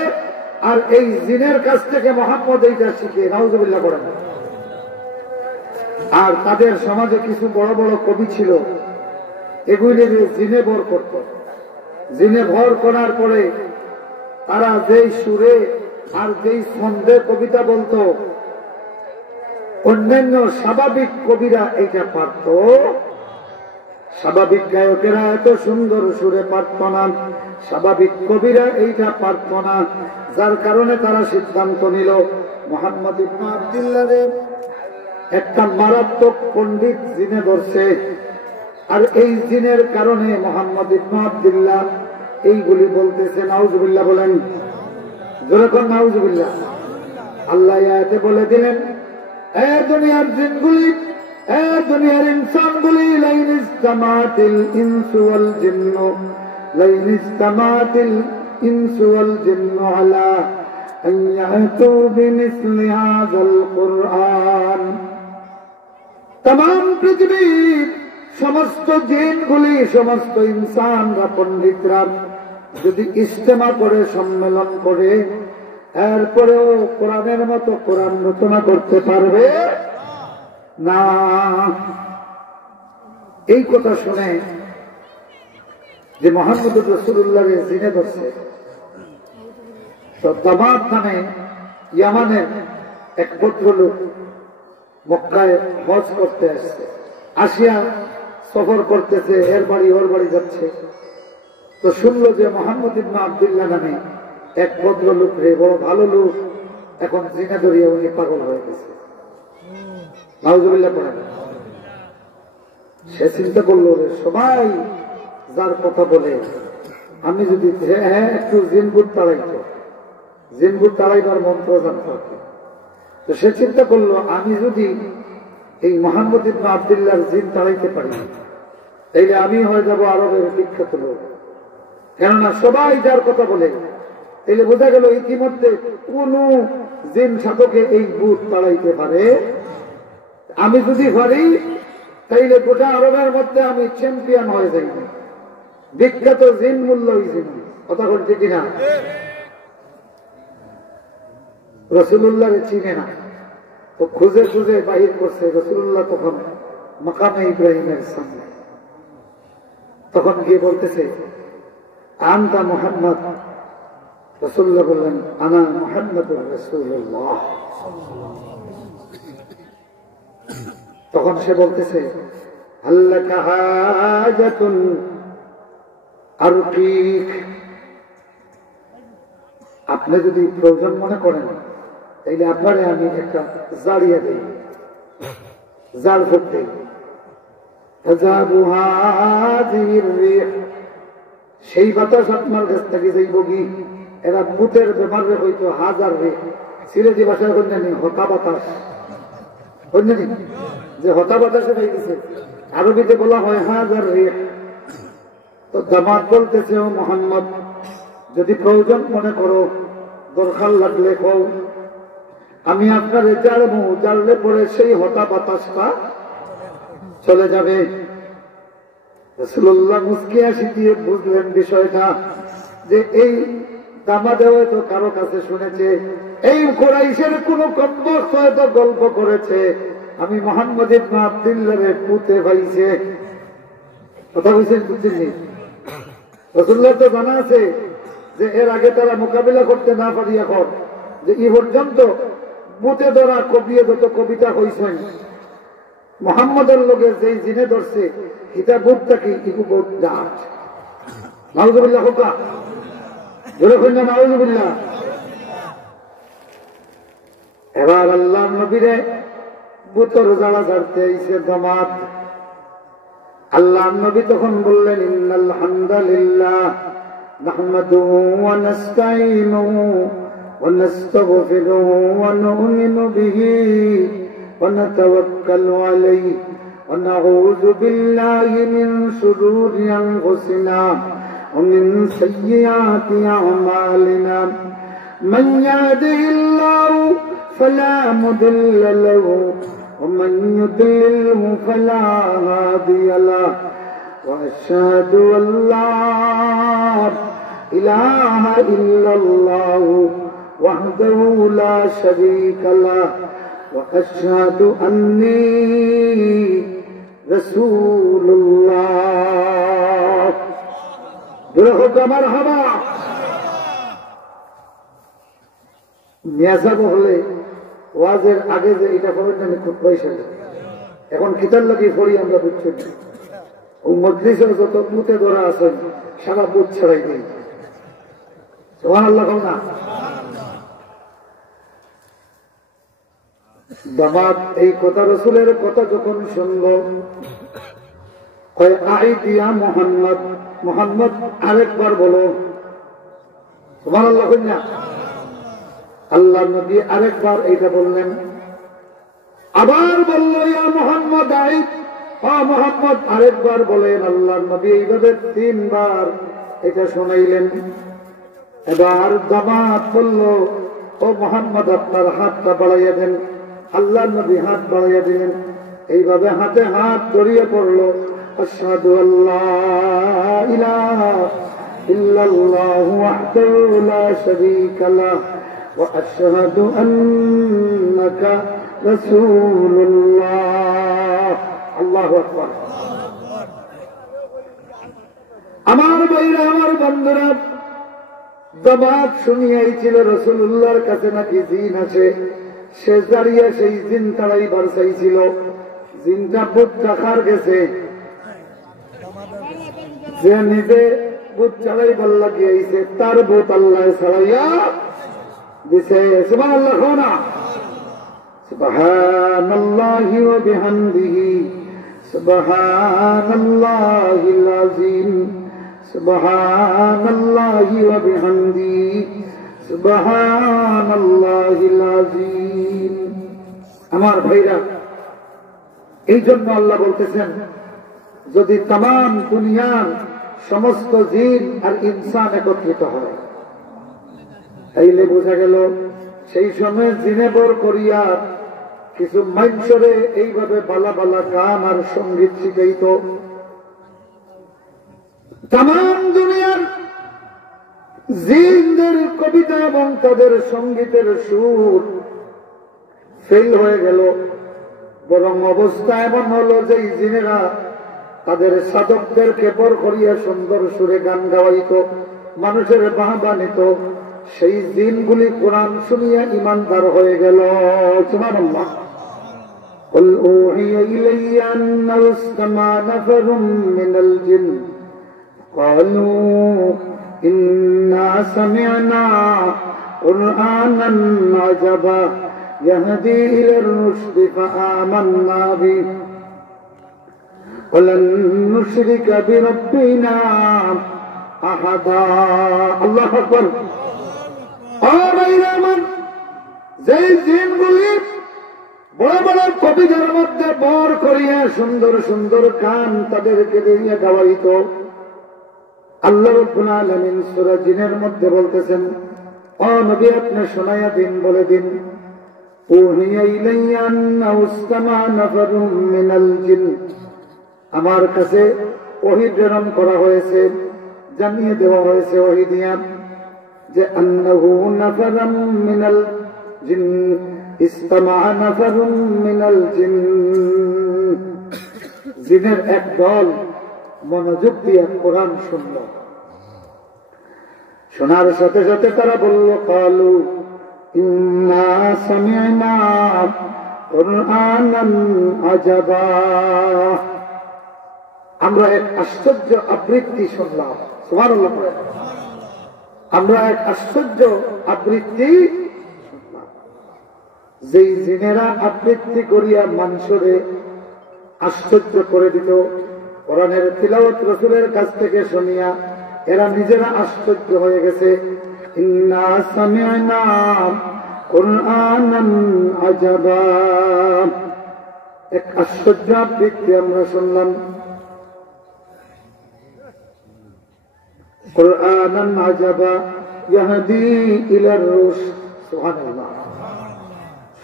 আর এই জিনের কাছ থেকে মুহাম্মদ এইটা শিখে নাউজুবিল্লাহ পড়েন আর তাদের সমাজে কিছু বড় বড় কবি ছিল এগুলি জিনে বর করত জিনে ভর করার পরে তারা যেই সুরে আর যেই ছন্দে কবিতা বলতো, অন্যান্য স্বাভাবিক কবিরা এটা পারত, স্বাভাবিক গায়কেরা এত সুন্দর সুরে পারত না, স্বাভাবিক কবিরা এইটা পারত না। যার কারণে তারা সিদ্ধান্ত নিল মুহাম্মদ ইবনে আব্দুল্লাহরে একটা মারাত্মক পণ্ডিত জিনে ধরছে, আর এই জিনের কারণে মুহাম্মদ ইবনে আব্দুল্লাহ এইগুলি বলতেছে। নাউজুবিল্লাহ বলেন, যখন নাউজুবিল্লাহ। আল্লাহ আয়াতে বলে দিলেন, এ দুনিয়ার জিনগুলি, এ দুনিয়ার ইনসানগুলি, লাইন ইসতামাতিল ইনসু ওয়াল জিন্নু, লাইন ইসতামাতিল ইনসু ওয়াল জিন্নু আলা আন ইয়াতু বিমিসলি হাযাল কুরআন। तमाम পৃথিবীর সমস্ত জিনগুলি, সমস্ত ইনসানরা, পণ্ডিতরা যদি ইজতেমা করে, সম্মেলন করে, এরপরেও কোরআনের মতো কোরআন রচনা করতে পারবে না। এই কথা শুনে যে মুহাম্মদ রাসূলুল্লাহ জিনে ধরছে, তো দামাত নামে ইয়ামানের এক ভদ্রলোক মক্কায় হজ করতে আসছে, আসিয়া সফর করতেছে, এর বাড়ি ওর বাড়ি যাচ্ছে। তো শুনলো যে মুহাম্মদ ইবনে আব্দুল্লাহ নামে এক ভদ্রলোক, রে বড় ভালো লোক, এখন জিনা ধরিয়া উনি পাগল হয়ে গেছে। নাউজুবিল্লাহ পড়েন। সে চিন্তা করলো, রে সবাই যার কথা বলে, আমি যদি হ্যাঁ একটু জিনগুট তাড়াইতো, জিনগুট তাড়াইবার মন্ত্র জানতাম। তো সে চিন্তা করলো, আমি যদি এই মুহাম্মদ ইবনে আব্দুল্লাহর জিন তাড়াইতে পারি, তাইলে আমি হয়ে যাব আরবের বিখ্যাত লোক। কেননা সবাই যার কথা বলে, তাইলে বোঝা গেল ইতিমধ্যে কোন জিন সাধকে এই ভূত তাড়াইতে পারে। আমি যদি পারি, তাইলে গোটা আরবের মধ্যে আমি চ্যাম্পিয়ন হয়ে যাই, বিখ্যাত জিন মূল্য জিন। কথা বলছে কিনা? রাসূলুল্লাহকে চিনে না, তো খুঁজে খুঁজে বাহির করছে। রাসূলুল্লাহ তখন মাকামে ইব্রাহিমের সামনে, তখন গিয়ে বলতেছে, আনতা মুহাম্মদ। রাসূলুল্লাহ বললেন, আনা মুহাম্মাদুর রাসূলুল্লাহ। তখন সে বলতেছে, আল্লাকা হাজাতুন আরকিক, আপনি যদি প্রয়োজন মনে করেন, তাইলে আপনারে আমি একটা জাড়িয়া দেই, জাল ফুক দেই। সেই বাতাস আপনার কাছ থেকে যাইব কি? এরা ভূতের ব্যাপারে হইতো হাজার রে, সিলেটি ভাষায় কন্যানি হতা বাতাস, কন্যানি যে হতা বাতাসে হয়ে গেছে, আরবিতে বলা হয় হাজার রে। তো দামাত বলতেছে, ও মুহাম্মদ, যদি প্রয়োজন মনে করো, দরকার লাগলে কও, আমি আপনার জানবো, জানলে পরে সেই হতা বাতাসটা চলে যাবে। রাসূলুল্লাহ মুস্কি হাসি দিয়ে বুঝলেন বিষয়টা, যে এই দামাদে হয়তো কারো কাছে শুনেছে, এই কুরাইশের কোন কমবক্ত হয়তো গল্প করেছে, আমি মুহাম্মদ ইবনে আব্দুল্লাহরে পুঁতে পাইছে। কথা বলছেন, বুঝছেন? রাসূলুল্লাহ তো জানা আছে যে এর আগে তারা মোকাবিলা করতে না পারি, এখন যে এই পর্যন্ত বুতে ধরা কবিয়ে যত কবিতা হয়েছেন, মুহাম্মদের লোকের যেই জিনে ধরছে, এটা বুটটাকে ইকু বুট ডাট। নাউজুবিল্লাহ হোকা, জোরে কইনা নাউজুবিল্লাহ। এবার আল্লাহ নবীরে বুতর জ্বালা ঝাড়তে আইছে দামাত। আল্লাহ নবী তখন বললেন, ইন্নাল হামদালিল্লাহ নাহমাদুহু ওয়া নাস্তাঈনুহু ওয়া নাস্তাগফিরুহু ওয়া নু'মিনু বিহি ওয়া নাতাওয়াক্কালু আলাইহি ওয়া নাউযু বিল্লাহি মিন শুরুরি আনফুসিনা ওয়া মিন সাইয়্যাতি আ'মালিনা মান ইয়াহদিহিল্লাহু ফালা মুদিল্লা লাহু ومن يضلله فلا هادي له واشهد ان لا اله الا الله وحده لا شريك له واشهد اني رسول الله আমার হাবা নিয়াসাব হলে ওয়াজের আগে যে এটা খবর জানি খুব পয়সা এখন কিতার লাগে পড়ি আমরা বুঝছি ও মজলিসের যত বুথে ধরা আছেন সারা বুথ ছড়াই দিই সুবহানাল্লাহ না দামাত এই কথা রসুলের কথা যখন শুনল কয় আই দিয়া মোহাম্মদ মোহাম্মদ আরেকবার বলো সুবহানাল্লাহ না আল্লাহ নবী আরেকবার এইটা বললেন আবার বলল ইয়া মোহাম্মদ আই মোহাম্মদ আরেকবার বলেন আল্লাহ নবী এইভাবে 3 বার এটা শোনাইলেন এবার দামাত বলল ও মোহাম্মদ আপনার হাতটা বাড়াইয়া দেন আল্লাহ নবী হাত বাড়াইয়া দিলেন এইভাবে হাতে হাত জড়িয়ে পড়লো আশহাদু আল্লা ইলাহা ইল্লাল্লাহু ওয়াহদাহু লা শারীকা লাহু ওয়া আশহাদু আন্নাকা রাসূলুল্লাহ আল্লাহু আকবার আমার ভাইরা আমার বন্ধুরা দামাত শুনিয়াই ছিল রাসূলুল্লাহর কাছে নাকি জিন আছে সে দাঁড়িয়ে সেই জিন তাড়াইবার চাইছিল জিনটা বুট রাখার গেছে যে নিজে বুট চালাইবার লাগিয়েছে তার বুট আল্লাহ ছাড়াইয়া দিছে সুবহানাল্লাহ না সুবহানাল্লাহি ওয়া বিহামদিহি সুবহানাল্লাহিল আযীম সুবহানাল্লাহি ওয়া বিহামদিহি সুবহানাল্লাহিল আযীম আমার ভাইরা এই জন্য আল্লাহ বলতেছেন যদি तमाम দুনিয়ার সমস্ত জিন আর ইনসান একত্রিত হয় তাইলে বোঝা গেল সেই সময় জিনে বর করিয়া কিছু মানুষরে এইভাবে বালা বালা গান আর সঙ্গীত শিখাইত तमाम দুনিয়ার জিনদের কবিতা এবং তাদের সঙ্গীতের সুর ফেল হয়ে গেল বরং অবস্থা এমন হলো যে জিনেরা তাদের সাধকদেরকে বর করিয়া সুন্দর সুরে গান গাওয়াইত মানুষের বাহবা নিত সেই জিনগুলি কোরআন শুনিয়া ঈমানদার হয়ে গেল সুবহানাল্লাহ قل أوحي إلي أنه استمع نفر من الجن قالوا إنا سمعنا قرآنا عجبا يهدي إلى الرشد فآمنا به ولن نشرك بربنا أحدا الله أكبر যেই জিনগুলি বড় বড় কবিদের মধ্যে বর করিয়া সুন্দর সুন্দর গান তাদেরকে দিয়ে গাওয়াইত আল্লাহ রাব্বুল আলামিন সূরা জিনের মধ্যে বলতেছেন ও নবী আপনি শোনায়া দিন বলে দিন উহিয়া ইলাইয়া আন্নাহু ইসতামা নাফারুম মিনাল জিন আমার কাছে ওহী প্রেরণ করা হয়েছে জানিয়ে দেওয়া হয়েছে ওহী দিয়া যে আন্নাহু নাফারুম মিনাল জিন ইসতামা নাফারুম মিনাল জিন জিনের এক দল মনোযোগ দিয়ে কোরআন শুনল শোনার সাথে সাথে তারা বলল কালু ইন্না সামি'না কুরআনান আজাবা আমরা এক আশ্চর্য আবৃত্তি শুনলাম সুবহানাল্লাহ আমরা এক আশ্চর্য আবৃত্তি শুনলাম যেই জিনেরা আবৃত্তি করিয়া মানুষরে আশ্চর্য করে দিত কোরআনের তিলাওয়াত রাসূলের কাছ থেকে শুনিয়া এরা নিজেরা আশ্চর্য হয়ে গেছে ইন্না সামি'না কুরআনান আজাবা এক আশ্চর্য আবৃত্তি আমরা শুনলাম কুরআনান আজাবা ইয়াহদি ইলার রুশদ সুবহানাল্লাহ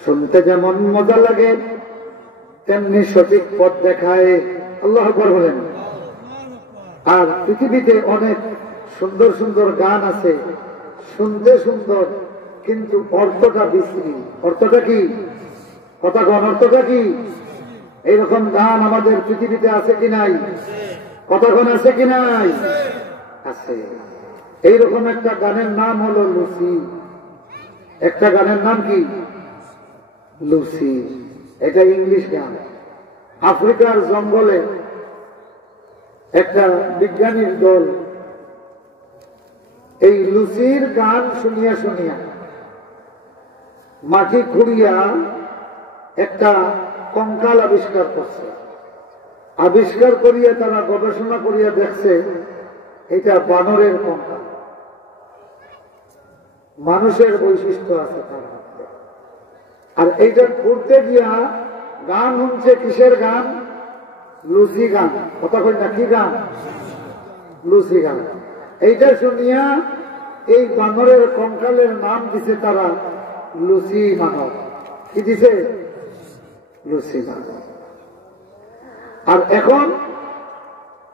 শুনতে যেমন মজা লাগে তেমনি সঠিক পথ দেখায় আল্লাহু আকবার বলেন আর পৃথিবীতে অনেক সুন্দর সুন্দর গান আছে শুনতে সুন্দর কিন্তু অর্থটা বিশ্রী অর্থটা কি কথা কোন অর্থটা কি এইরকম গান আমাদের পৃথিবীতে আছে কি নাই কথা কোন আছে কি নাই আছে। এইরকম একটা গানের নাম হলো লুসি। একটা গানের নাম কি? লুসি। এটা ইংলিশ গান। আফ্রিকার জঙ্গলে একটা বিজ্ঞানীর দল এই লুসির গান শুনিয়া শুনিয়া মাটি খুঁড়িয়া একটা কঙ্কাল আবিষ্কার করছে। আবিষ্কার করিয়া তারা গবেষণা করিয়া দেখছে এটা বানরের কঙ্কাল। মানুষের বৈশিষ্ট্য আছে তার মধ্যে। আর এইটা ঘুরতে গিয়া গান শুনছে। কিসের গান? লুসি গান। কথা কই না? কি গান? লুসি গান। এইটা শুনিয়া এই বানরের কঙ্কালের নাম দিছে তারা লুসি মানব। কি দিছে? লুসি মানব। আর এখন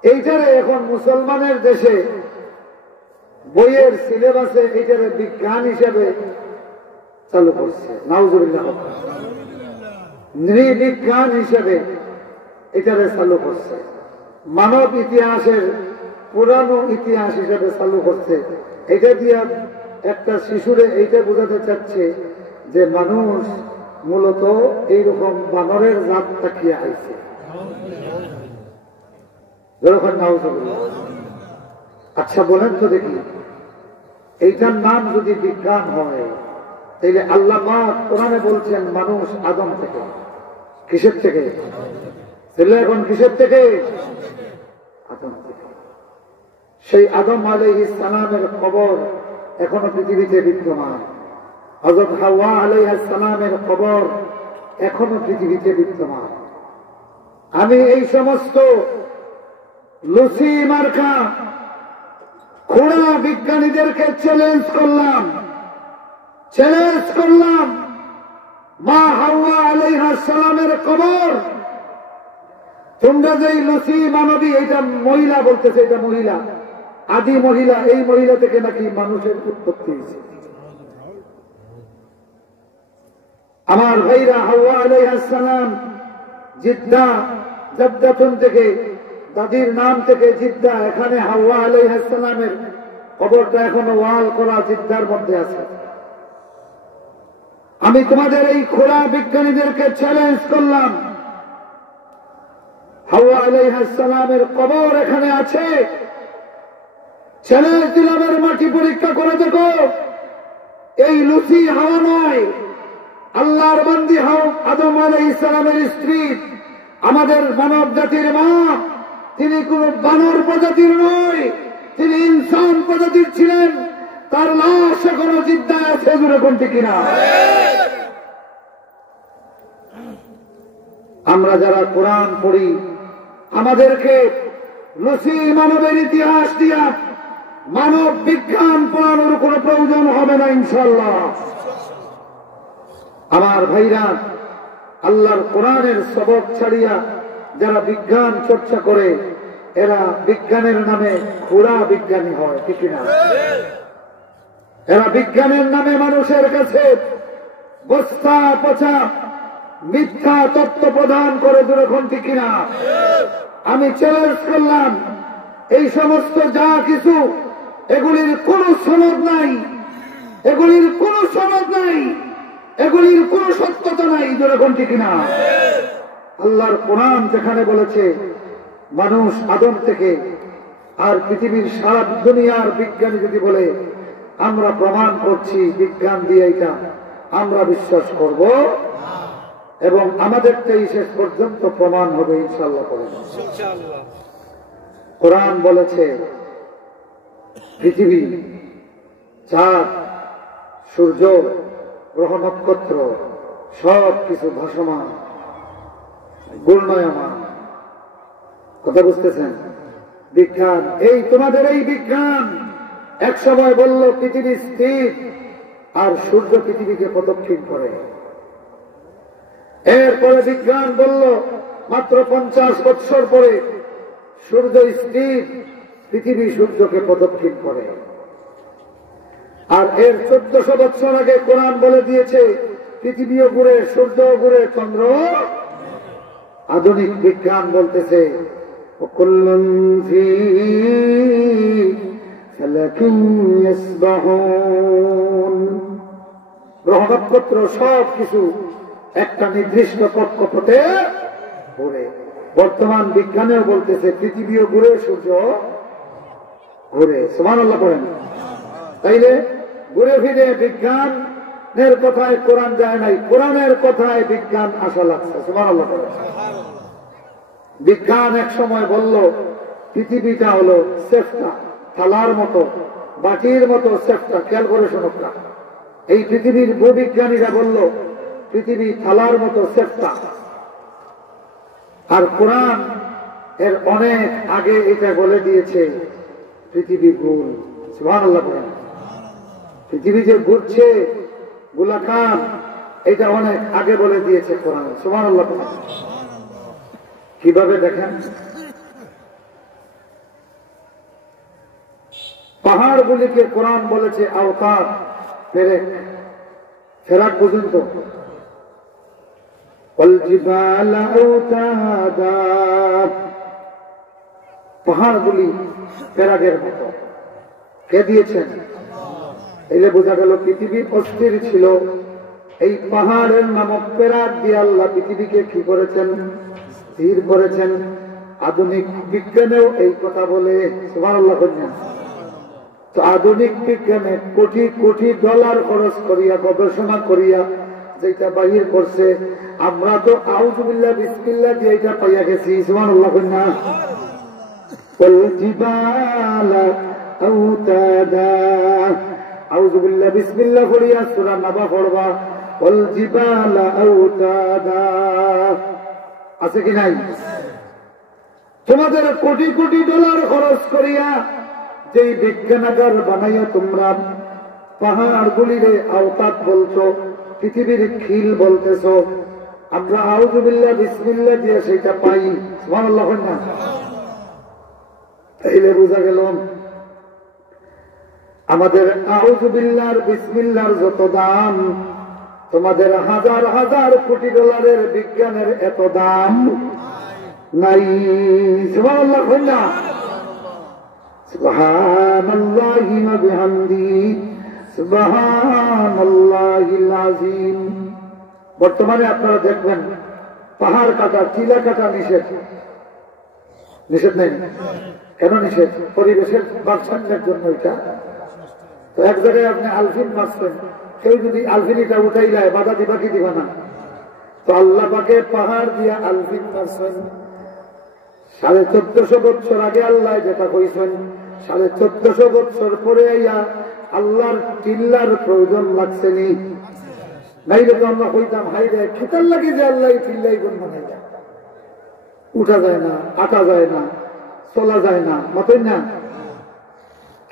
এইটারে এখন মুসলমানের দেশে বইয়ের সিলেবাসে এইটারে বিজ্ঞান হিসেবে চালু করছে। নাউজুবিল্লাহ। নৃবিজ্ঞান হিসেবে এটারে চালু করছে। মানব ইতিহাসের পুরানো ইতিহাস হিসেবে চালু করছে। এটা দিয়ে একটা শিশুরে এইটা বোঝাতে চাচ্ছে যে মানুষ মূলত এইরকম বানরের জাত তাকিয়ে আইছে। আচ্ছা বলেন তো দেখি, এইটার নাম যদি বিজ্ঞান হয় তাহলে আল্লাহ পাক কোরআনে বলছেন মানুষ আদম থেকে। কিসের থেকে? তাহলে এখন কিসের থেকে? আদম থেকে। সেই আদম আলাইহিস সালামের কবর এখনো পৃথিবীতে বিদ্যমান। হযরত হাওয়া আলাইহিস সালামের কবর এখনো পৃথিবীতে বিদ্যমান। আমি এই সমস্ত লুসি মার্কা খোড়া বিজ্ঞানীদেরকে চ্যালেঞ্জ করলাম, মা হাওয়া আলাইহিস সালামের কবর তোমরা যে লুসি মানবী, এটা মহিলা বলতেছে, এটা মহিলা, আদি মহিলা, এই মহিলা থেকে নাকি মানুষের উৎপত্তি হয়েছে। আমার ভাইরা, হাওয়া আলাইহিস সালাম জদ্দাতুন থেকে, দাদির নাম থেকে জিদ্দা, এখানে হাওয়া আলাইহিস সালামের কবরটা এখনো ওয়াল করা জিদ্দার মধ্যে আছে। আমি তোমাদের এই খোলা বিজ্ঞানীদেরকে চ্যালেঞ্জ করলাম, হাওয়া আলাইহিস সালামের কবর এখানে আছে। চ্যালেঞ্জ দিলাম, মাটি পরীক্ষা করে দেখো। এই লুসি হাওয়া নয়, আল্লাহর বান্দি আদম আলাইহিস সালামের স্ত্রী, আমাদের মানব জাতির মা। তিনি কোন বানর প্রজাতির নয়, তিনি ইনসান প্রজাতির ছিলেন। তার লাশ এখনো জিদ্দায় আছে। কোনটি কিনা? আমরা যারা কোরআন পড়ি, আমাদেরকে লুসি মানবের ইতিহাস দিয়া মানব বিজ্ঞান পড়ানোর কোন প্রয়োজন হবে না ইনশাআল্লাহ। আমার ভাইরা, আল্লাহর কোরআনের সবক ছাড়িয়া যারা বিজ্ঞান চর্চা করে, এরা বিজ্ঞানের নামে খোড়া বিজ্ঞানী হয়। ঠিক না? এরা বিজ্ঞানের নামে মানুষের কাছে বস্তা পচা মিথ্যা তত্ত্ব প্রদান করে। দুরকম ঠিক কিনা? আমি চ্যালেঞ্জ করলাম, এই সমস্ত যা কিছু, এগুলির কোন সনদ নাই, এগুলির কোন সনদ নাই, এগুলির কোন সত্যতা নাই। দুরকম ঠিক কিনা? আল্লাহর কোরআন যেখানে বলেছে মানুষ আদম থেকে, আর পৃথিবীর সারা দুনিয়ার বিজ্ঞানী যদি বলে আমরা প্রমাণ করছি বিজ্ঞান দিয়ে, এটা আমরা বিশ্বাস করব এবং আমাদেরটাই শেষ পর্যন্ত প্রমাণ হবে ইনশাআল্লাহ। কোরআন বলেছে পৃথিবী, চাঁদ, সূর্য, গ্রহ নক্ষত্র সব কিছু ভাসমান, ঘূর্ণয়মান। কথা বুঝতেছেন? বিজ্ঞান, এই তোমাদের এই বিজ্ঞান এক সময় বলল পৃথিবী স্থির আর সূর্য পৃথিবীকে প্রদক্ষিণ করে। এরপরে বিজ্ঞান বলল মাত্র 50 বৎসর পরে সূর্য স্থির, পৃথিবী সূর্যকে প্রদক্ষিণ করে। আর এর 1400 বৎসর আগে কোরআন বলে দিয়েছে পৃথিবীও ঘুরে, সূর্য ঘুরে, চন্দ্র। আধুনিক বিজ্ঞান বলতেছে কুল্লুন ফি ফালাকিন ইয়াসবাহুন। গ্রহ নক্ষত্র সব কিছু একটা নির্দিষ্ট কক্ষপথে ঘুরে। বর্তমান বিজ্ঞানেও বলতেছে পৃথিবীও ঘুরে, সূর্য ঘুরে। সুবহানাল্লাহ করেন। তাইলে ঘুরে ফিরে বিজ্ঞানের কথায় কোরআন যায় নাই, কোরআনের কথায় বিজ্ঞান আসা লাগছে। সুবহানাল্লাহ করেন। বিজ্ঞান এক সময় বলল পৃথিবীটা হলো সেফটা, থালার মতো, বাটির মতো সেফটা। খেয়াল করে শোনকটা, এই পৃথিবীর ভূবিজ্ঞানীরা বলল পৃথিবী থালার মতো সেফটা। আর কোরআন এর অনেক আগে এটা বলে দিয়েছে পৃথিবী গোল। সুবহানাল্লাহ বলেন। পৃথিবী যে ঘুরছে গোলাকার, এটা অনেক আগে বলে দিয়েছে কোরআন। সুবহানাল্লাহ বলেন। কিভাবে দেখেন, পাহাড়গুলিকে কোরআন বলেছে আওতার, ফেরেক। ফেরাক পর্যন্ত পাহাড়গুলি ফেরাকের মতো কে দিয়েছেন? এলে বোঝা গেল পৃথিবী অস্থির ছিল, এই পাহাড়ের নামক ফেরাক দিয়ে আল্লাহ পৃথিবীকে কি করেছেন? স্থির করেছেন। আধুনিক বিজ্ঞানেও এই কথা বলে। সুবহানাল্লাহ। তো আধুনিক বিজ্ঞানে কোটি কোটি ডলার খরচ করিয়া গবেষণা করিয়া যেটা বাহির করছে, আমরা তো আউযুবিল্লাহ বিসমিল্লাহ দিয়ে এটা পাইয়া গেছি। সুবহানাল্লাহ না? আউযুবিল্লাহ বিসমিল্লাহ পড়িয়া সূরা নাবা পড়বা, ওয়াল জিবালা আওতাদা। আছে কি নাই? তোমাদের কোটি কোটি ডলার খরচ করিয়া যেই বিজ্ঞানাগার বানাইয়া তোমরা পাহাড়গুলিরে আওতাদ বলছো, পৃথিবীর খিল বলতেছ, আমরা আউযুবিল্লাহ বিসমিল্লাহ দিয়ে সেটা পাই। সুবহানাল্লাহ না? তাইলে বোঝা গেল আমাদের আউযুবিল্লাহর বিসমিল্লাহর যত দাম, তোমাদের হাজার হাজার কোটি ডলারের বিজ্ঞানের এত দাম নাই। সুবহানাল্লাহ না? সুবহানাল্লাহি ওয়া বিহামদিহি সুবহানাল্লাহিল আযীম। বর্তমানে আপনারা দেখবেন পাহাড় কাটা, টিলা কাটা নিষেধ। নিষেধ নেই? কেন নিষেধ? পরিবেশের ভারসাম্যের জন্য। এটা তো এক জায়গায় আপনি আলফিন মারছেন, কেউ যদি আলফিনিটা উঠাই যায় বাধা দিবা কি দিবা না? তো আল্লাহ পাকে পাহাড় দিয়া আলফিন মারছেন। 1450 বছর আগে আল্লাহ যেটা কইছেন, 1450 বছর পরে আইয়া আল্লাহর টিল্লার প্রয়োজন লাগছে নি? নাইলে তো আমরা কইতাম হাই রে খেতার লাগে যে আল্লাহ টিল্লাই গুণ বানাই যায়, উঠা যায় না, আটা যায় না, চলা যায় না, মতই না?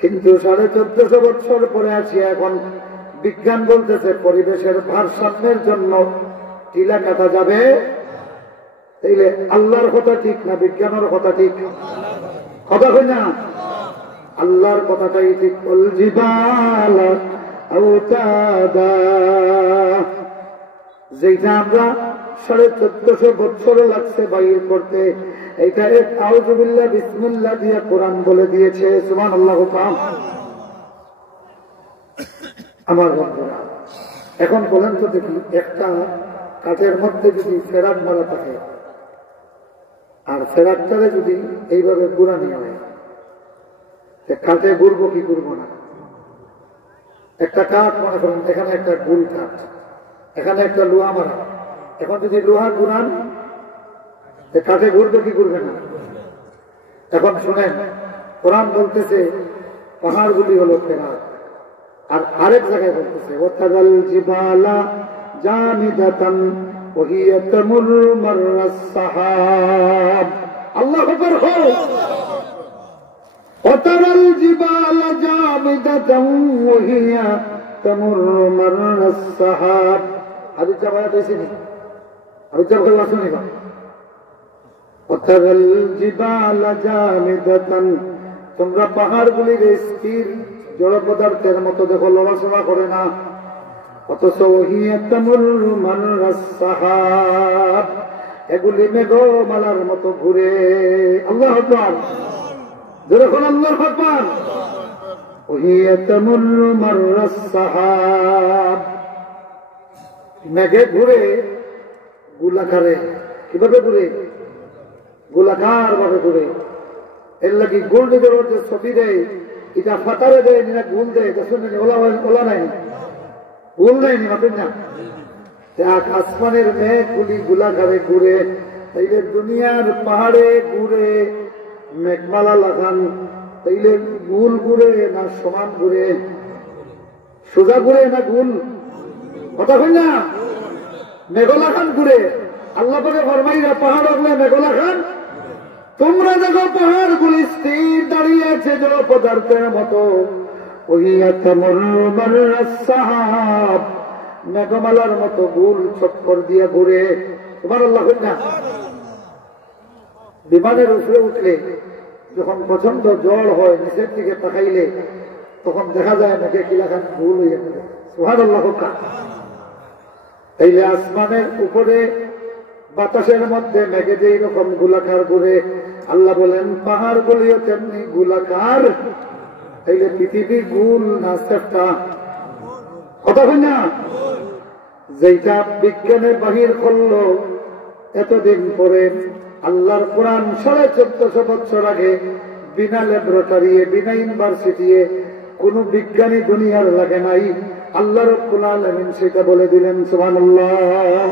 কিন্তু 1450 বছর পরে আসি এখন বিজ্ঞান বলতেছে পরিবেশের ভারসাম্যের জন্য টিলা কাটা যাবে। তাইলে আল্লাহর কথা ঠিক না বিজ্ঞানের কথা ঠিক? কথা কই না? আল্লাহর কথাটাই ঠিক। ওয়াল জিবালা আওতাদা, যেটা আমরা 1450 বছর লাগছে বাইর করতে, এইটা এক আউযুবিল্লাহ বিসমিল্লাহ দিয়ে কোরআন বলে দিয়েছে। সুবহানাল্লাহ। আমার বন্ধুরা, এখন বলেন তো দেখি, একটা কাঠের মধ্যে যদি ফেরাক মারা থাকে আর ফেরাকটারে যদি এইভাবে গুড়ানি হয়, কাঠে ঘুরবো কি ঘুরবো না? একটা কাঠ মনে করেন, এখানে একটা গুল কাঠ, এখানে একটা লোহা মারা, এখন যদি লোহা ঘুরান কাঠে ঘুরবে কি ঘুরবে না? এখন শুনেন, কোরআন বলতেছে পাহাড়গুলি হলো ফেরাক, আর আরেক জায়গায় বলতেছে ওয়াতারাল জিবালা জামিদাতান ওয়া হিয়া তামুরু মাররাস সাহাব। আল্লাহু আকবার। ওয়াতারাল জিবালা জামিদাতান ওয়া হিয়া তামুরু মাররাস সাহাব। হাদিস জামায়াত হইছেনি? হাদিস জামায়াত আসেনি বা? ওয়াতারাল জিবালা জামিদাতান, তোমরা পাহাড়গুলির স্থির জড় পদার্থের মতো দেখো, লড়াচড়া করে না, অথচ এগুলি মেঘমালার মতো ঘুরে। আল্লাহু আকবার। যখন আল্লাহু আকবার। وهي تمر مر السحاب মেঘে ঘুরে গোলাকারে কিভাবে ঘুরে গোলাকার ভাবে ঘুরে এর লাগি গোল্ডের যে ছবি দেয় এটা ফাটারে দেয় না গুল দেয় শুনে ওলা নাই গুল নেয়নি মাপেন না আসমানের মেঘগুলি গোলাকারে ঘুরে তাইলে দুনিয়ার পাহাড়ে ঘুরে মেঘমালা লাগান তাইলে গুল ঘুরে না সমান ঘুরে সোজা ঘুরে না গুল কথা হয় না মেঘলা খান ঘুরে আল্লাহ পাকে ফরমাইরা পাহাড় ওগুলো মেঘলা খান তোমরা দেখো পাহাড় গুলি স্থির দাঁড়িয়ে আছে জল পদার্থের মতো সাহাব মেঘমালার মতো গুল চক্কর দিয়ে ঘুরে তোমার আল্লাহ না বিমানের উপরে উঠলে যখন প্রচন্ড জ্বর হয় নিচের দিকে তাকাইলে তখন দেখা যায় মেঘে কিলাখান ভুল হয়ে গেলে সুবহানাল্লাহ তাইলে আসমানের উপরে বাতাসের মধ্যে মেঘে যেই রকম গোলাকার ঘুরে আল্লাহ বলেন পাহাড় গুলিও তেমনি গোলাকার তাইলে পৃথিবী গুল না সেফটা কথা হয় না যেটা বিজ্ঞানের বাহির করলো এতদিন পরে আল্লাহর কোরআন 1450 বছর আগে বিনা ল্যাবরেটরি বিনা ইউনিভার্সিটি কোন বিজ্ঞানী দুনিয়ার লাগে নাই আল্লাহ রাব্বুল আলামিন সেটা বলে দিলেন সুবহানাল্লাহ।